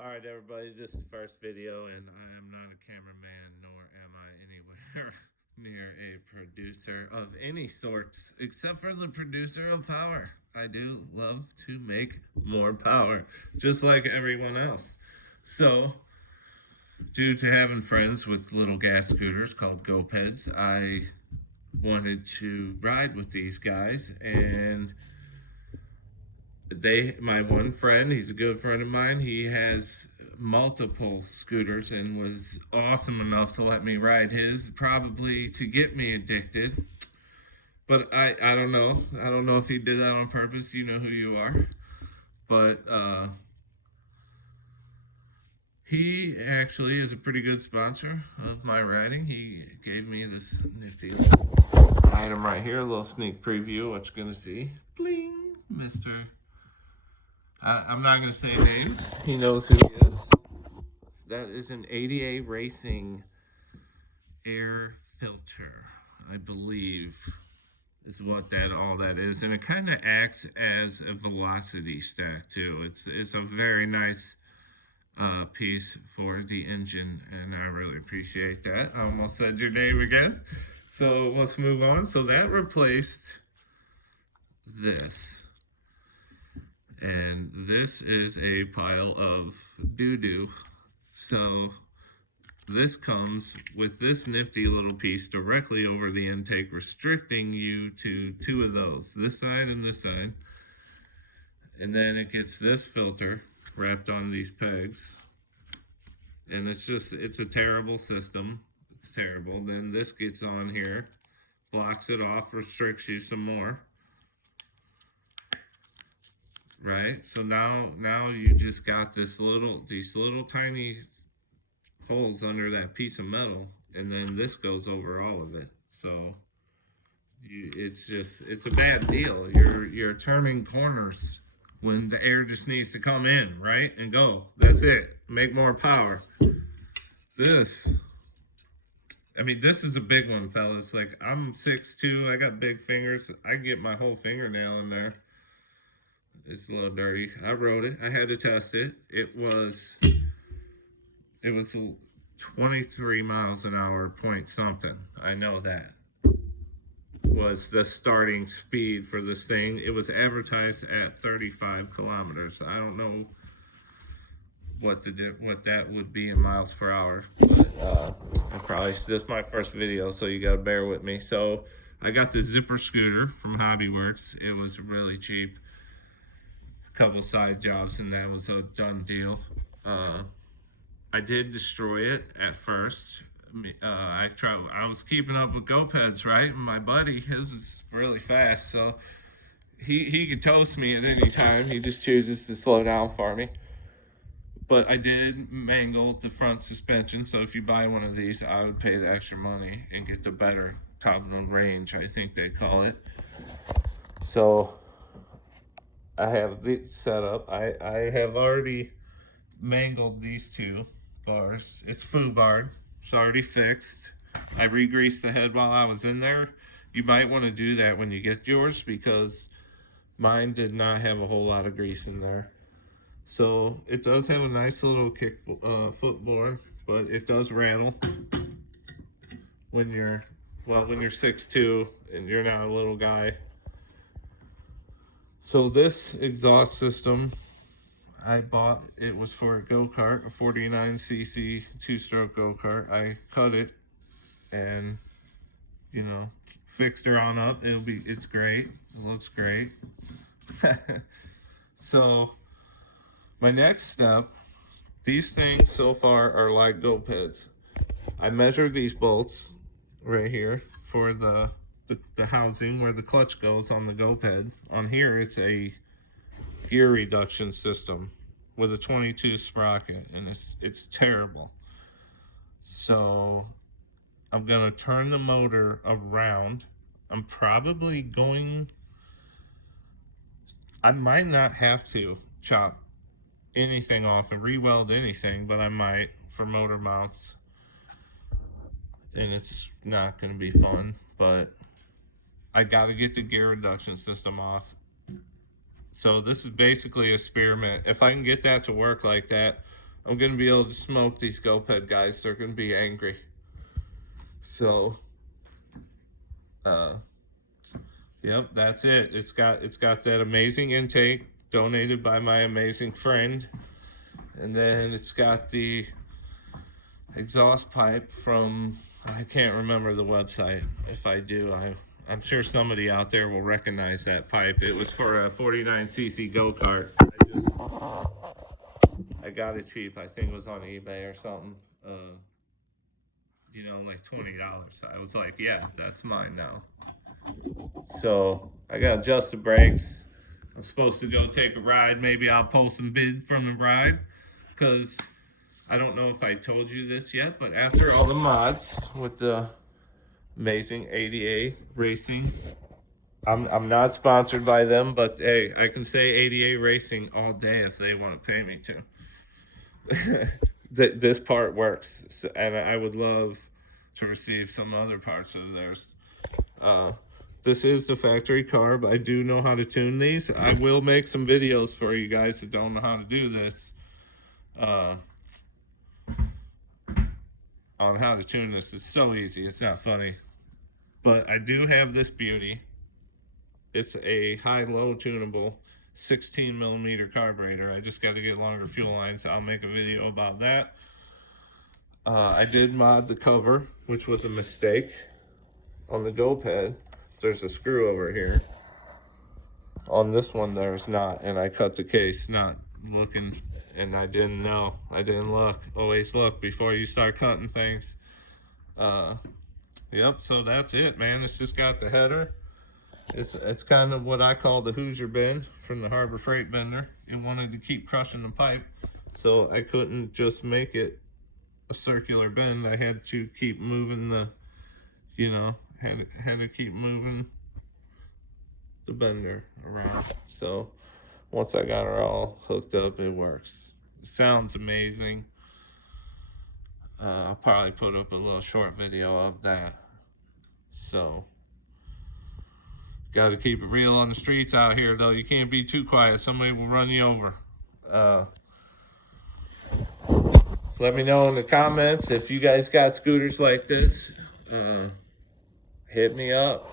Alright everybody, this is the first video and I am not a cameraman nor am I anywhere near a producer of any sorts except for the producer of power. I do love to make more power, just like everyone else. So, due to having friends with little gas scooters called GoPeds, I wanted to ride with these guys, and my one friend, he's a good friend of mine, he has multiple scooters and was awesome enough to let me ride his, probably to get me addicted. But I don't know. I don't know if he did that on purpose. You know who you are. But he actually is a pretty good sponsor of my riding. He gave me this nifty item right here, a little sneak preview, what you're going to see. Bling, Mr. I'm not going to say names. He knows who he is. That is an ADA Racing air filter, I believe, is what all that is. And it kind of acts as a velocity stack, too. It's a very nice piece for the engine, and I really appreciate that. I almost said your name again. So let's move on. So that replaced this. And this is a pile of doo-doo. So this comes with this nifty little piece directly over the intake, restricting you to two of those, this side and this side. And then it gets this filter wrapped on these pegs. And it's a terrible system. It's terrible. Then this gets on here, blocks it off, restricts you some more. Right? So now you just got these little tiny holes under that piece of metal, and then this goes over all of it. So it's a bad deal. You're turning corners when the air just needs to come in, right? And go. That's it. Make more power. This is a big one, fellas. Like, I'm 6'2", I got big fingers. I can get my whole fingernail in there. It's a little dirty. I rode it. I had to test it. It was 23 miles an hour, point something. I know that was the starting speed for this thing. It was advertised at 35 kilometers. I don't know what that would be in miles per hour. But, this is my first video, so you gotta bear with me. So I got the Zipper scooter from Hobbyworks. It was really cheap. Couple side jobs and that was a done deal. I did destroy it at first. I was keeping up with GoPeds, right? My buddy, his is really fast, so he could toast me at any time. He just chooses to slow down for me. But I did mangle the front suspension, so if you buy one of these, I would pay the extra money and get the better top of the range, I think they call it. So I have this set up. I have already mangled these two bars. It's foobarred. It's already fixed. I re-greased the head while I was in there. You might want to do that when you get yours because mine did not have a whole lot of grease in there. So it does have a nice little footboard, but it does rattle when you're 6'2" and you're not a little guy. So this exhaust system I bought, it was for a go-kart, a 49cc two-stroke go-kart. I cut it and, fixed her on up. It's great. It looks great. So my next step, these things so far are like GoPeds. I measured these bolts right here for the housing where the clutch goes on the GoPed. On here, it's a gear reduction system with a 22 sprocket, and it's terrible. So I'm gonna turn the motor around. I might not have to chop anything off and re-weld anything, but I might for motor mounts. And it's not gonna be fun, but I gotta get the gear reduction system off. So this is basically a experiment. If I can get that to work like that, I'm gonna be able to smoke these GoPed guys. They're gonna be angry. So, yep, that's it. It's got that amazing intake donated by my amazing friend, and then it's got the exhaust pipe from, I can't remember the website. If I do, I'm sure somebody out there will recognize that pipe. It was for a 49cc go-kart. I got it cheap. I think it was on eBay or something. Like $20. I was like, yeah, that's mine now. So I got to adjust the brakes. I'm supposed to go take a ride. Maybe I'll post some vid from the ride, because I don't know if I told you this yet, but after all the mods with the amazing ADA Racing, I'm not sponsored by them, but hey, I can say ADA Racing all day if they want to pay me to. This part works, and I would love to receive some other parts of theirs. This is the factory car, but I do know how to tune these. I will make some videos for you guys that don't know how to do this, on how to tune this. It's so easy. It's not funny. But I do have this beauty. It's a high-low tunable 16 millimeter carburetor. I just got to get longer fuel lines. I'll make a video about that. I did mod the cover, which was a mistake. On the GoPed, there's a screw over here. On this one, there's not, and I cut the case not looking, and I didn't know. I didn't look. Always look before you start cutting things. Yep, so that's it, man. It's just got the header. It's kind of what I call the Hoosier bend from the Harbor Freight bender. It wanted to keep crushing the pipe, so I couldn't just make it a circular bend. I had to keep moving the, had to keep moving the bender around. So once I got her all hooked up, it works. It sounds amazing. I'll probably put up a little short video of that. So, got to keep it real on the streets out here, though. You can't be too quiet. Somebody will run you over. Let me know in the comments if you guys got scooters like this. Hit me up.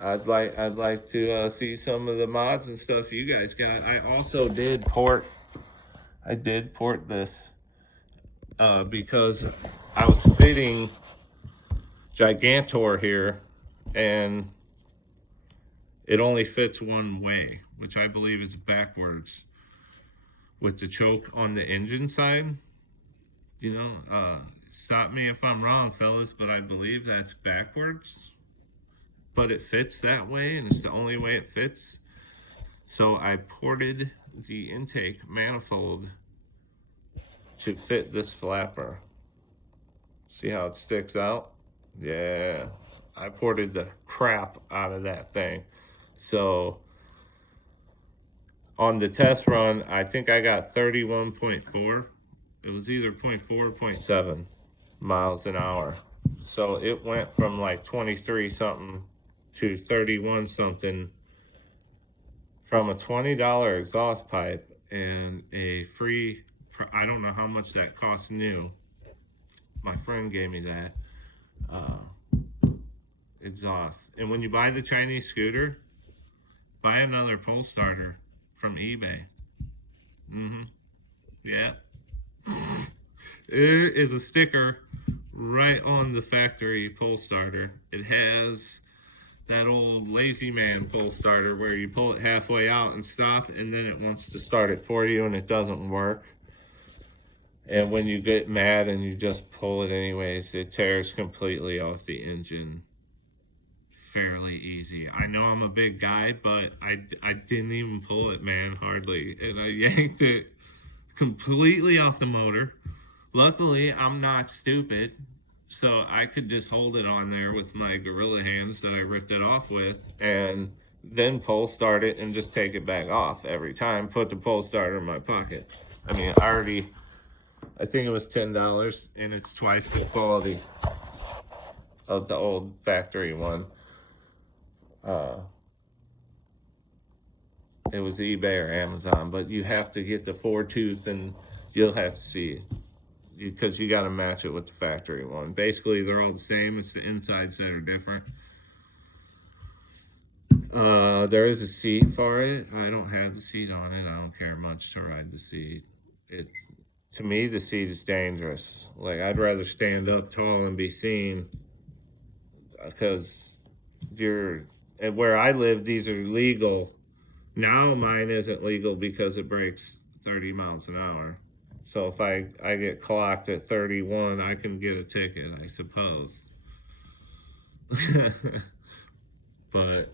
I'd like to see some of the mods and stuff you guys got. I also did port this because I was fitting Gigantor here, and it only fits one way, which I believe is backwards with the choke on the engine side. Stop me if I'm wrong, fellas, but I believe that's backwards. But it fits that way, and it's the only way it fits. So I ported the intake manifold to fit this flapper. See how it sticks out? Yeah, I ported the crap out of that thing. So on the test run, I think I got 31.4. It was either 0.4 or 0.7 miles an hour. So it went from like 23 something to 31 something from a $20 exhaust pipe and a free, I don't know how much that cost new. My friend gave me that exhaust. And when you buy the Chinese scooter, buy another pole starter from eBay. Yeah. There is a sticker right on the factory pole starter. It has that old lazy man pole starter where you pull it halfway out and stop, and then it wants to start it for you and it doesn't work. And when you get mad and you just pull it anyways, it tears completely off the engine fairly easy. I know I'm a big guy, but I didn't even pull it, man, hardly. And I yanked it completely off the motor. Luckily, I'm not stupid, so I could just hold it on there with my gorilla hands that I ripped it off with, and then pole start it and just take it back off every time. Put the pole starter in my pocket. I mean, I think it was $10, and it's twice the quality of the old factory one. It was eBay or Amazon, but you have to get the 4-tooth and You'll have to see it because you got to match it with the factory one. Basically, they're all the same. It's the insides that are different. There is a seat for it. I don't have the seat on it. I don't care much to ride the seat. To me, the seat is dangerous. Like, I'd rather stand up tall and be seen, because where I live, these are legal. Now mine isn't legal because it breaks 30 miles an hour. So if I get clocked at 31, I can get a ticket, I suppose. But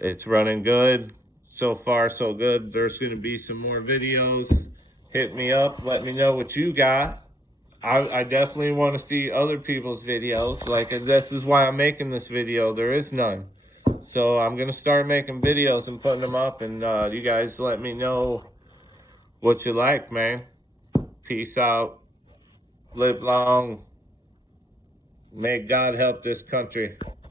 it's running good. So far, so good. There's going to be some more videos. Hit me up. Let me know what you got. I definitely want to see other people's videos. Like, this is why I'm making this video. There is none. So I'm going to start making videos and putting them up. And you guys let me know what you like, man. Peace out. Live long. May God help this country.